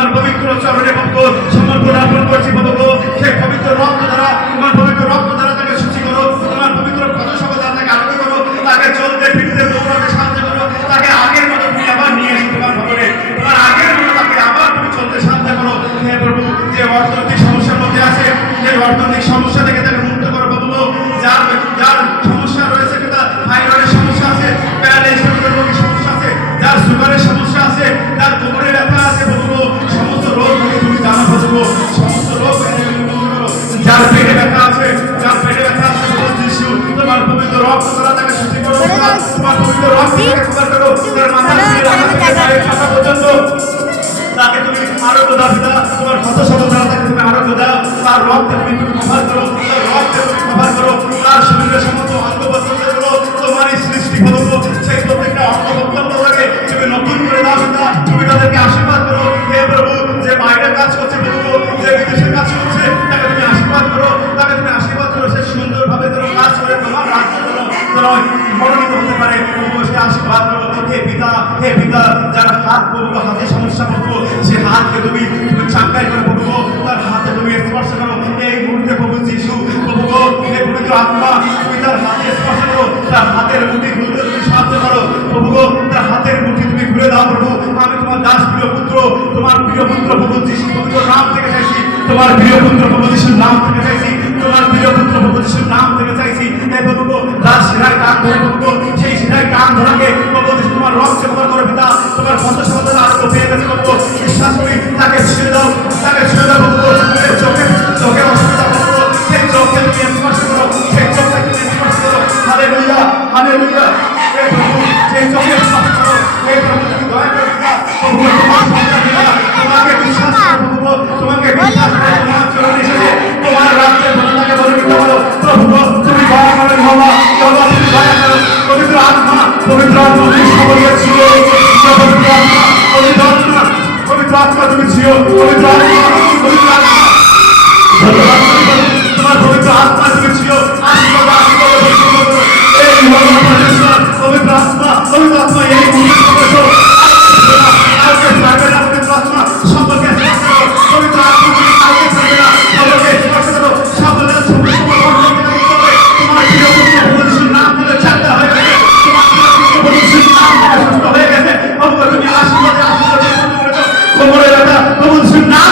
তোমার পবিত্র চরণে প্রভু সমর্পণ অর্পণ করছি প্রভু। সেই পবিত্র রক্ত দ্বারা, তোমার পবিত্র রক্ত দ্বারা তাকে শুচি করো, তোমার পবিত্র পদশক দ্বারা তাকে আরোগ্য করো, তাকে চলতে ফিরতে দৌড়াতে সাহায্য করো, তাকে আগের মতো তুমি আবার নিয়ে এসো তোমার ভবনে, তোমার আগের মতো তাকে আবার তুমি চলতে সাহায্য করো। হে প্রভু, যে অর্থনৈতিক সমস্যার মধ্যে আছে, যে অর্থনৈতিক সমস্যা থেকে তাকে মুক্ত করো প্রভু। যার যার সমস্যা রয়েছে, কিংবা থাইরয়েডের সমস্যা আছে, প্যারালাইসিসের রোগের সমস্যা আছে, যার সুগারের সমস্যা আছে, যার কোমরের ব্যথা আছে প্রভু, সমস্ত রোগ তুমি জানো প্রভু, সমস্ত রোগ যার পেটে ব্যথা আছে, যার পেটে ব্যথা আছে প্রভু যিশু, তোমার পবিত্র রক্ত দ্বারা তাকে শুচি করো, তোমার পবিত্র রক্ত তাকে কভার করো, তার মাথা থেকে পায়ের পাতা পর্যন্ত তাকে তুমি আরোগ্য দাও পিতা, তোমার ক্ষত শত দ্বারা তাকে তুমি আরোগ্য দাও, তার রক্তে তুমি কভার করো, তার রক্তে তুমি কভার করো, তার শরীরের সমস্ত অঙ্গ প্রত্যঙ্গগুলো তোমারই সৃষ্টি প্রভু, সেই প্রত্যেকটা অঙ্গ প্রত্যঙ্গটাকে তুমি নতুন করে দাও পিতা, তুমি তাদেরকে আশীর্বাদ করো। হে প্রভু, যে বাইরে কাজ করছে প্রভু, যে বিদেশে কাজ করছে, তাকে তুমি আশীর্বাদ করো, তাকে তুমি আশীর্বাদ করো, সে সুন্দরভাবে যেন কাজ করে তোমার রাজ্য মনোনীত হতে পারে প্রভু, সে আশীর্বাদ করো। হে পিতা, যারা হাত প্রভু, হাতে সমস্যা প্রভু, সে হাতকে তুমি চাঙ্গাই করে প্রভু, তার হাতে তুমি স্পর্শ করো এই মুহূর্তে প্রভু যিশু প্রভু। হে পবিত্র আত্মা, তুমি তার হাতে স্পর্শ করো, তার হাতের মুঠি খুলতে তুমি সাহায্য করো প্রভু, তার হাতের মুঠি তুমি খুলে দাও প্রভু। আমি তোমার দাস প্রিয় পুত্র, তোমার প্রিয় পুত্র প্রভু যিশু পবিত্র নাম থেকে চাইছি, তোমার প্রিয় পুত্র প্রভু যিশুর নাম থেকে চাইছি, তোমার প্রিয় পুত্র প্রভু যিশুর নাম থেকে চাইছি। হে প্রভু, তার শিরায় টান ধরে প্রভু, সেই শিরায় টান ধরাকে প্রভু যিশু তোমার রক্তে কভার করো পিতা, তোমার পঞ্চাশ সমাধান আরো পেয়ে গেছে প্রভু, বিশ্বাস করি তাকে ছেড়ে দাও, তাকে ছেড়ে দাও প্রভু। চোখে চোখে অসুবিধা প্রভু, সেই চোখকে তুমি স্পর্শ করো, সেই চোখকে তুমি স্পর্শ করো। Hallelujah, hallelujah. হে প্রভু, সেই চোখে স্পর্শ করো, হে প্রভু তুমি দয়া করে পিতা, প্রভু তোমার সন্তান পিতা, তোমাকে বিশ্বাস করো প্রভু, তোমাকে বিশ্বাস করে তোমার চরণে এসেছে, তোমার রাজ্যের ঘটনাকে বলে দিতে পারো প্রভু। তুমি দয়া করে বাবা, বাবা তুমি দয়া করো, পবিত্র আত্মা, পবিত্র আত্মা তুমি সকলের ছিল, পবিত্র আত্মা, পবিত্র আত্মা, পবিত্র আত্মা তুমি ছিল, পবিত্র আত্মা, পবিত্র আত্মা, তোমার পবিত্র আত্মা তুমি ছিল, আশীর্বাদ আশীর্বাদ এই পবিত্র আত্মা, পবিত্র আত্মা এই পবিত্র আত্মা সকলকে স্পর্শ করো, পবিত্র আত্মা তুমি কাউকে ছাড়বে না, সকলকে স্পর্শ করো, সকলের তোমার প্রিয় পুত্র প্রভু যিশুর নাম ধরে চাঙ্গা হয়ে গেছে, তোমার প্রিয় পুত্র প্রভু যিশুর নাম ধরে সুস্থ হয়ে গেছে প্রভু, তুমি আশীর্বাদে আশীর্বাদে কোমরের ব্যথা প্রভু যিশুর নাম